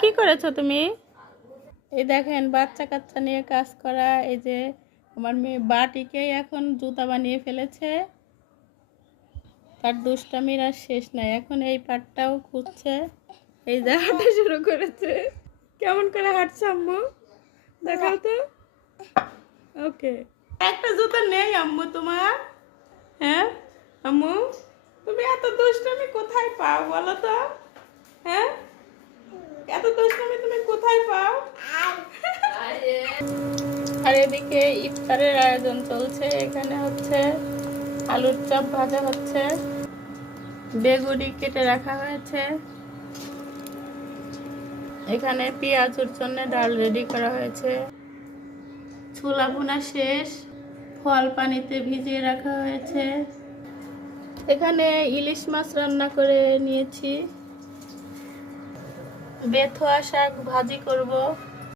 কি করেছো তুমি? এই দেখেন বাচ্চা কাচ্চা নিয়ে কাজ করা। এই যে আমার মেয়ে বাটিকে এখন জুতা বানিয়ে ফেলেছে। তার দুষ্টামির আর শেষ নাই। এখন এই পাটটাও খুঁজছে। এই যে হাঁটা শুরু করেছে। কেমন করে হাঁটছে আম্মু? দেখাও তো। ওকে, একটা জুতা নেই আম্মু তোমার? হ্যাঁ আম্মু, তুমি এত দুষ্টামি কোথায় পাও বলো তো? হ্যাঁ, এত দুষ্টামি তুমি কোথায় পাও? আর এদিকে ইফতারের আয়োজন চলছে। এখানে হচ্ছে আলুর চপ ভাজা হচ্ছে, বেগুনি কেটে রাখা হয়েছে, এখানে পেঁয়াজুর জন্য ডাল রেডি করা হয়েছে, ছোলা ভুনা শেষ, ফল পানিতে ভিজিয়ে রাখা হয়েছে। এখানে ইলিশ মাছ রান্না করে নিয়েছি, বেথুয়া শাক ভাজি করব।